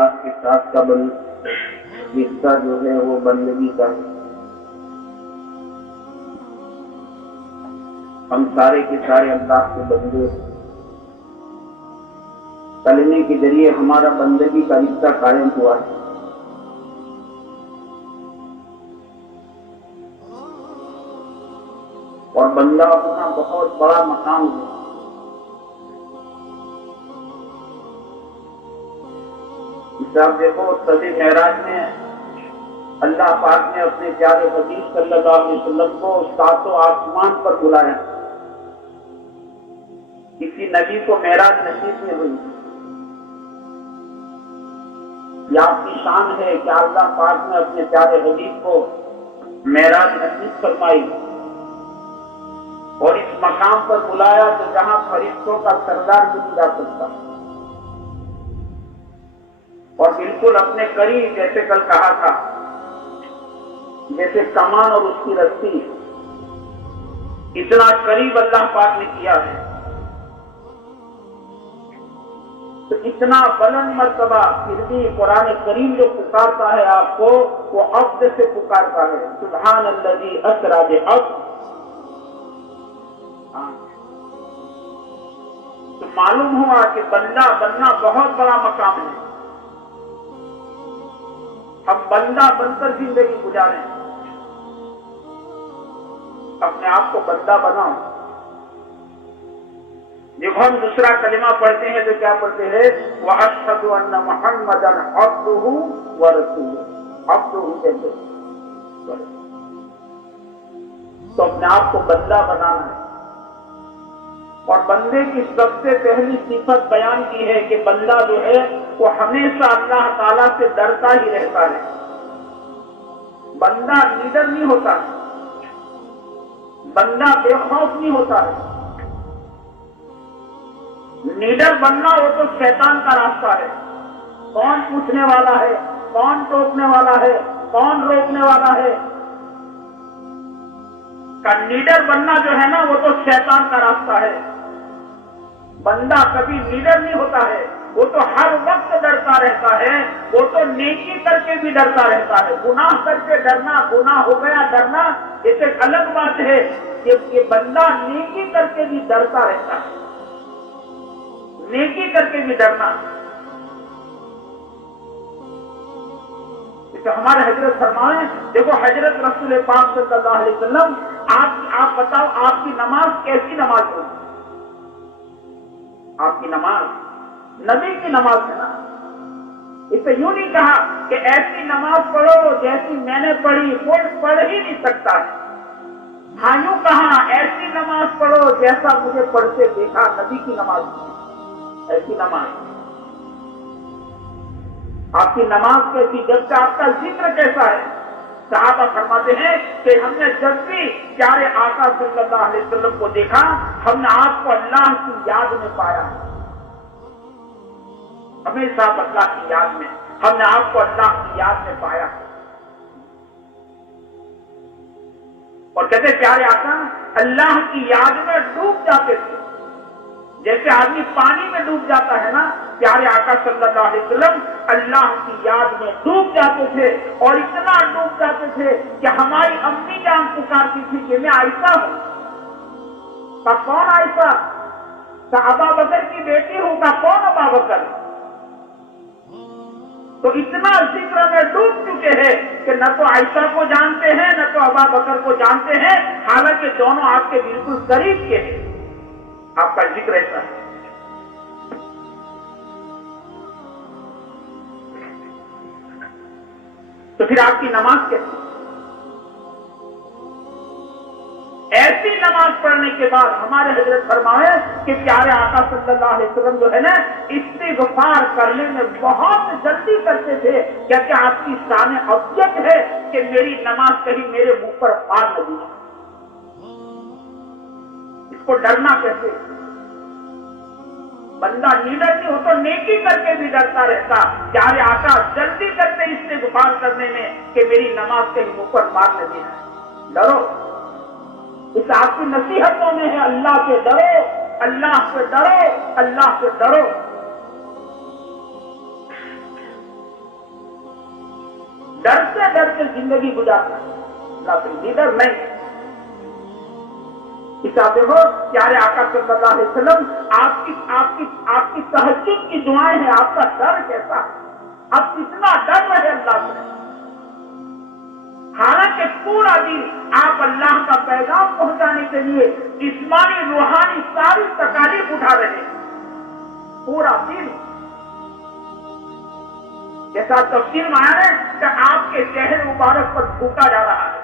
اللہ کے ساتھ کا رشتہ جو ہے وہ بندگی کا ہے۔ ہم سارے کے سارے اللہ کے بندے، کلمے کے ذریعے ہمارا بندگی کا رشتہ قائم ہوا ہے۔ اور بندہ اپنا بہت بڑا مقام ہے۔ آپ دیکھو شب معراج میں اللہ پاک نے اپنے پیارے حبیب صلی اللہ علیہ وسلم کو ساتوں آسمان پر بلایا۔ کسی نبی کو معراج نصیب نہیں ہوئی۔ یہ آپ کی شان ہے کہ اللہ پاک نے اپنے پیارے حبیب کو معراج نصیب فرمائی اور اس مقام پر بلایا کہ جہاں فرشتوں کا سردار بھی نہیں جا سکتا، اور بالکل اپنے قریب، جیسے کل کہا تھا، جیسے کمان اور اس کی رسی، اتنا قریب اللہ پاک نے کیا ہے۔ تو اتنا بلند مرتبہ، پھر بھی قرآن کریم جو پکارتا ہے آپ کو، وہ عبد سے پکارتا ہے، سبحان الذی اسری بعبدہ۔ تو معلوم ہوا کہ بندہ بننا بہت بڑا مقام ہے۔ ہم بندہ بن کر زندگی گزاریں، اپنے آپ کو بندہ بناؤ۔ جب ہم دوسرا کلمہ پڑھتے ہیں تو کیا پڑھتے ہیں؟ وَأَشْهَدُ أَنَّ مُحَمَّدًا عَبْدُهُ وَرَسُولُهُ، عبدہ کہتے ہیں۔ تو اپنے آپ کو بندہ بنانا ہے، اور بندے کی سب سے پہلی صفت بیان کی ہے کہ بندہ جو ہے وہ ہمیشہ اللہ تعالیٰ سے ڈرتا ہی رہتا ہے۔ بندہ نیڈر نہیں ہوتا، بندہ بے خوف نہیں ہوتا ہے۔ نیڈر بننا وہ تو شیطان کا راستہ ہے۔ کون پوچھنے والا ہے، کون ٹوکنے والا ہے، کون روکنے والا ہے؟ کا نیڈر بننا جو ہے نا وہ تو شیطان کا راستہ ہے۔ بندہ کبھی نیڈر نہیں ہوتا ہے، وہ تو ہر وقت ڈرتا رہتا ہے۔ وہ تو نیکی کر کے بھی ڈرتا رہتا ہے۔ گناہ کر کے ڈرنا، گناہ ہو گیا ڈرنا، یہ ایک الگ بات ہے کہ یہ بندہ نیکی کر کے بھی ڈرتا رہتا ہے، نیکی کر کے بھی ڈرنا۔ ہمارے حضرت فرمائے، دیکھو حضرت رسول پاک صلی اللہ علیہ وسلم، آپ بتاؤ آپ کی نماز کیسی نماز ہوگی؟ آپ کی نماز نبی کی نماز ہے نا۔ اسے یوں نہیں کہا کہ ایسی نماز پڑھو جیسی میں نے پڑھی، کوئی پڑھ ہی نہیں سکتا ہے۔ ہاں یوں کہا ایسی نماز پڑھو جیسا مجھے پڑھتے دیکھا نبی کی نماز کی، ایسی نماز۔ آپ کی نماز کیسی؟ جب سے آپ کا ذکر کیسا ہے؟ صحابہ فرماتے ہیں کہ ہم نے جب بھی پیارے آقا صلی اللہ علیہ وسلم کو دیکھا، ہم نے آپ کو اللہ کی یاد میں پایا، ہمیشہ اللہ کی یاد میں، ہم نے آپ کو اللہ کی یاد میں پایا۔ اور کہتے پیارے آقا اللہ کی یاد میں ڈوب جاتے تھے، جیسے آدمی پانی میں ڈوب جاتا ہے نا، پیارے آقا صلی اللہ علیہ وسلم اللہ کی یاد میں ڈوب جاتے تھے، اور اتنا ڈوب جاتے تھے کہ ہماری امی جان پکارتی تھی کہ میں عائشہ ہوں۔ کا کون عائشہ؟ کا ابا بکر کی بیٹی ہوں۔ کا کون ابا بکر؟ تو اتنا ذکر میں ڈوب چکے ہیں کہ نہ تو عائشہ کو جانتے ہیں نہ تو ابا بکر کو جانتے ہیں، حالانکہ دونوں آپ کے بالکل قریب کے ہیں۔ آپ کا ذکر ایسا ہے۔ تو پھر آپ کی نماز کیسی؟ ایسی نماز پڑھنے کے بعد ہمارے حضرت فرمائے کہ پیارے آقا صلی اللہ علیہ وسلم جو ہے نا استغفار کرنے میں بہت جلدی کرتے تھے، کیونکہ آپ کی شان افضل ہے کہ میری نماز کہیں میرے منہ پر پار نہ دی۔ اس کو ڈرنا کیسے؟ بندہ نیڈر نہیں ہو تو نیکی کر کے بھی ڈرتا رہتا۔ پیارے آقا جلدی کرتے استغفار کرنے میں کہ میری نماز کے منہ پر مار نہ دینا۔ ڈرو، اس آپ کی نصیحتوں میں ہے، اللہ سے ڈرو، اللہ سے ڈرو، اللہ سے ڈرو۔ ڈرتے زندگی گزارتا ہے، لیکن لیڈر نہیں۔ دیکھو پیارے آقا صلی اللہ علیہ وسلم، آپ کی تہجد کی دعائیں ہیں، آپ کا ڈر کیسا ہے، آپ کتنا ڈر رہے اللہ سے۔ حالانکہ پورا دن آپ اللہ کا پیغام پہنچانے کے لیے جسمانی روحانی ساری تکالیف اٹھا رہے ہیں، پورا دن۔ جیسا تفسیر میں آیا ہے کہ آپ کے چہرے مبارک پر تھوکا جا رہا ہے،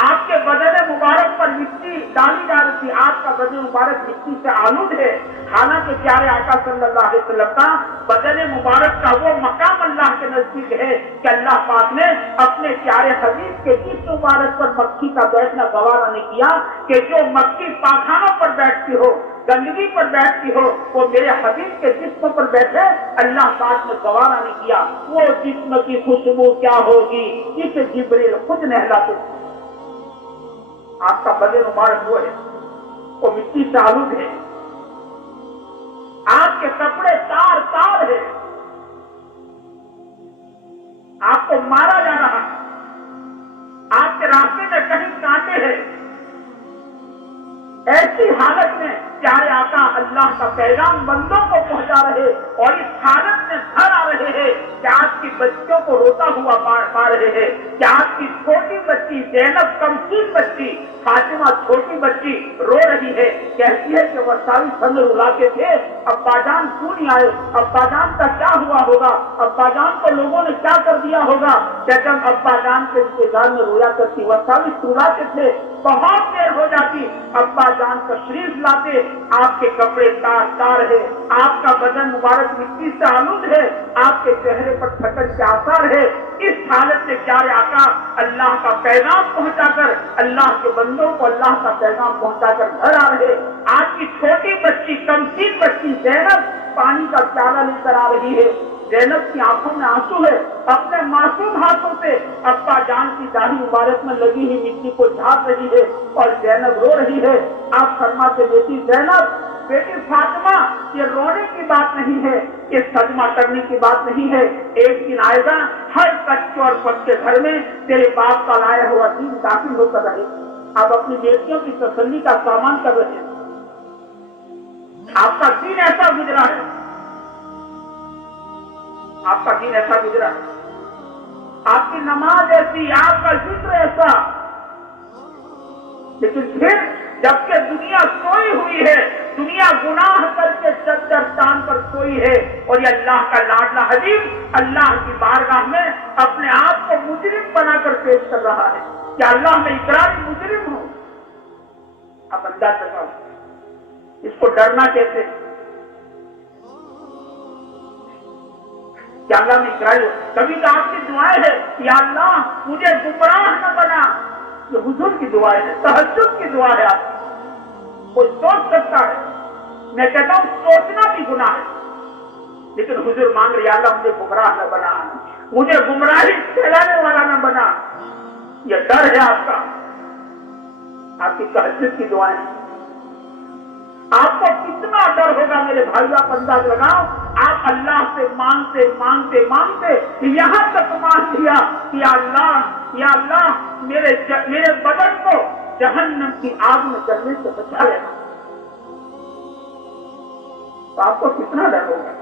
آپ کے بدن مبارک پر مٹی ڈالی جا رہی تھی، آپ کا بدن مبارک مٹی سے آلود ہے۔ حالانکہ پیارے آقا صلی اللہ علیہ وسلم کا بدن مبارک کا وہ مقام اللہ کے نزدیک ہے کہ اللہ پاک نے اپنے پیارے حبیب کے جسم مبارک پر مکھی کا بیٹھنا گوارا نہیں کیا کہ جو مکھی پاخانوں پر بیٹھتی ہو، گندگی پر بیٹھتی ہو، وہ میرے حبیب کے جسم پر بیٹھے، اللہ پاک نے گوارا نہیں کیا۔ وہ جسم کی خوشبو کیا ہوگی اسے جبریل خود نہلاتے تھے۔ آپ کا بدن مبارک وہ ہے، وہ مٹی سے آلود ہے، آپ کے کپڑے تار تار ہے، آپ کو مارا جا رہا ہے، آپ کے راستے میں کہیں کانٹے ہیں۔ ایسی حالت میں پیارے آقا اللہ کا پیغام بندوں کو پہنچا رہے، اور اس حالت میں گھر آ رہے ہیں کہ آپ کی بچیوں کو روتا ہوا پا رہے ہیں، کہ آپ کی چھوٹی بچی زینب کمسین بچی، فاطمہ چھوٹی بچی رو رہی ہے، کہتی ہے کہ وہ ساری سنگ رلاتے تھے، ابا جان کیوں نہیں آئے، ابا جان کا کیا ہوا ہوگا، ابا جان کو لوگوں نے کیا کر دیا ہوگا۔ کہ جب ابا جان کے انتظار میں رویا کرتی، وہ ساری رلاتے تھے، بہت دیر ہو جاتی، ابا جان تشریف لاتے، آپ کے کپڑے تار تار ہے، آپ کا بدن مبارک مٹی سے آلود ہے، آپ کے چہرے پر تھکن کے آثار ہے۔ اس حالت میں پیارے آقا اللہ کا پیغام پہنچا کر، اللہ کے بندوں کو اللہ کا پیغام پہنچا کر گھر آ رہے۔ آپ کی چھوٹی بچی کمسین بچی زینب پانی کا پیالہ لے کر آ رہی ہے، زینب کی آنکھوں میں آنسو ہے، اپنے معصوم ہاتھوں سے ابا جان کی داڑھی مبارک میں لگی ہوئی مٹی کو جھاڑ رہی ہے، اور زینب رو رہی ہے۔ آپ فرماتے بیٹی زینب، بیٹی فاطمہ، یہ رونے کی بات نہیں ہے، یہ صدمہ کرنے کی بات نہیں ہے، ایک دن آئے گا ہر کچے اور پکے گھر میں تیرے باپ کا لایا ہوا دین داخل ہو کر رہے۔ آپ اپنی بیٹیوں کی تسلی کا سامان کر رہے ہیں، آپ کا دین ایسا گزرا ہے، آپ کا دین ایسا گزرا ہے، آپ کی نماز ایسی، آپ کا ذکر ایسا۔ لیکن پھر جبکہ دنیا سوئی ہوئی ہے، دنیا گناہ کر کے چادر تان پر سوئی ہے، اور یہ اللہ کا لاڈلا حبیب اللہ کی بارگاہ میں اپنے آپ کو مجرم بنا کر پیش کر رہا ہے کہ اللہ میں اقراری مجرم ہوں۔ اب انداز لگاؤ اس کو ڈرنا کیسے کہ اللہ میں اقراری ہو۔ کبھی تو آپ کی دعائیں ہے یا اللہ مجھے گمراہ نہ بنا، یہ حضور کی دعا ہے، تہجد کی دعا ہے۔ آپ کوئی سوچ سکتا ہے، میں کہتا ہوں سوچنا بھی گناہ ہے، لیکن حضور مانگ رہے اللہ مجھے گمراہ نہ بنا، مجھے گمراہی پھیلانے والا نہ بنا۔ یہ ڈر ہے آپ کا، آپ کی تہجد کی دعائیں۔ آپ کو کتنا ڈر ہوگا میرے بھائیو، آپ انداز لگاؤ۔ آپ اللہ سے مانگتے مانگتے مانگتے یہاں تک مانگ لیا کہ یا اللہ میرے بدن کو جہنم کی آگ میں جلنے سے بچا لینا، تو آپ کو کتنا ڈر ہوگا۔